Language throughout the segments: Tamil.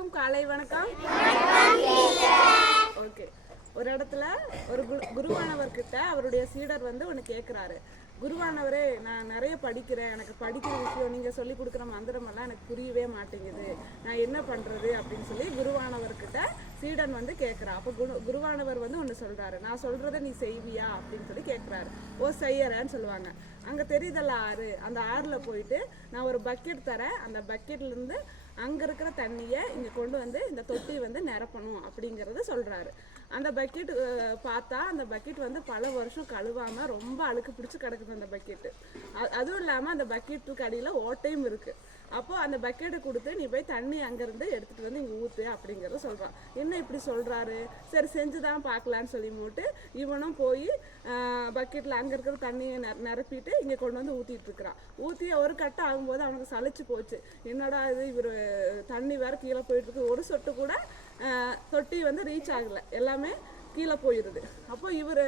அனைவருக்கும் காலை வணக்கம். ஓகே, ஒரு இடத்துல ஒரு குருவானவர்கிட்ட அவருடைய சீடர் வந்து ஒன்று கேட்குறாரு. குருவானவரே, நான் நிறைய படிக்கிறேன், எனக்கு படிக்கிற விஷயம் நீங்கள் சொல்லி கொடுக்குற மந்திரமெல்லாம் எனக்கு புரியவே மாட்டேங்குது, நான் என்ன பண்ணுறது அப்படின்னு சொல்லி குருவானவர்கிட்ட சீடன் வந்து கேட்குறா. அப்போ குருவானவர் வந்து ஒன்று சொல்கிறாரு, நான் சொல்கிறத நீ செய்வியா அப்படின்னு சொல்லி கேட்குறாரு. ஓ, செய்யறேன்னு சொல்லுவாங்க. அங்கே தெரியுதல்ல ஆறு, அந்த ஆறில் போயிட்டு நான் ஒரு பக்கெட் தரேன், அந்த பக்கெட்லேருந்து அங்கே இருக்கிற தண்ணியை இங்கே கொண்டு வந்து இந்த தொட்டி வந்து நிரப்பணும் அப்படிங்கிறத சொல்கிறாரு. அந்த பக்கெட் பார்த்தா அந்த பக்கெட் வந்து பல வருஷம் கழுவாமல் ரொம்ப அழுக்கு பிடிச்சி கிடக்குது அந்த பக்கெட்டு. அதுவும் இல்லாமல் அந்த பக்கெட்டுக்கு அடியில் ஓட்டையும் இருக்குது. அப்போது அந்த பக்கெட்டை கொடுத்து நீ போய் தண்ணி அங்கேருந்து எடுத்துகிட்டு வந்து இங்கே ஊற்று அப்படிங்கிறத சொல்கிறான். என்ன இப்படி சொல்கிறாரு, சரி செஞ்சு தான் பார்க்கலான்னு சொல்லி போட்டு இவனும் போய் பக்கெட்டில் அங்கே இருக்கிற தண்ணியை நிரப்பிட்டு இங்கே கொண்டு வந்து ஊற்றிட்டுருக்கிறான். ஊற்றி ஒரு கட்டை ஆகும்போது அவனுக்கு சலிச்சு போச்சு. என்னடா இது, இவர் தண்ணி வேறு கீழே போயிட்டுருக்கு, ஒரு சொட்டு கூட தொட்டி வந்து ரீச் ஆகலை, எல்லாமே கீழே போயிடுது. அப்போ இவர்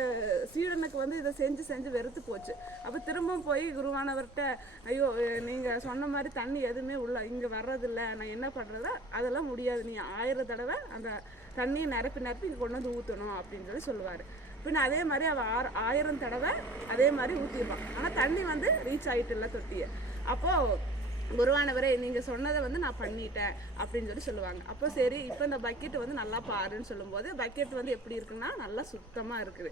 சீடனுக்கு வந்து இதை செஞ்சு செஞ்சு வெறுத்து போச்சு. அப்போ திரும்பவும் போய் குருவானவர்கிட்ட, ஐயோ நீங்கள் சொன்ன மாதிரி தண்ணி எதுவுமே இங்கே வர்றதில்லை, நான் என்ன பண்ணுறதா, அதெல்லாம் முடியாது, நீ 1000 தடவை அந்த தண்ணியை நிரப்பி இங்கே கொண்டு வந்து ஊற்றணும் அப்படின்னு சொல்லுவார். பின்ன அதே மாதிரி அவள் 1000 தடவை அதே மாதிரி ஊற்றிடுவான். ஆனால் தண்ணி வந்து ரீச் ஆகிட்டு இல்லை தொட்டியை. அப்போது குருவானவரே, நீங்கள் சொன்னதை வந்து நான் பண்ணிட்டேன் அப்படின்னு சொல்லுவாங்க. அப்போ சரி, இப்போ இந்த பக்கெட் வந்து நல்லா பாருன்னு சொல்லும்போது பக்கெட் வந்து எப்படி இருக்குன்னா நல்லா சுத்தமாக இருக்குது.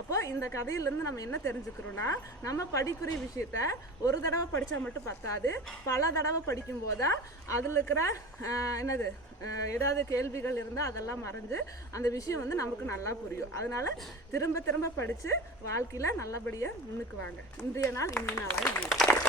அப்போ இந்த கதையிலேருந்து நம்ம என்ன தெரிஞ்சுக்கிறோன்னா, நம்ம படிக்கிற விஷயத்த ஒரு தடவை படித்தா மட்டும் பத்தாது, பல தடவை படிக்கும்போது தான் அதில் இருக்கிற ஏதாவது கேள்விகள் இருந்தால் அதெல்லாம் மறைஞ்சு அந்த விஷயம் வந்து நமக்கு நல்லா புரியும். அதனால் திரும்ப திரும்ப படித்து வாழ்க்கையில் நல்லபடியாக முன்னுக்கு வாங்க. இன்றைய நாள் இனிய நாளாக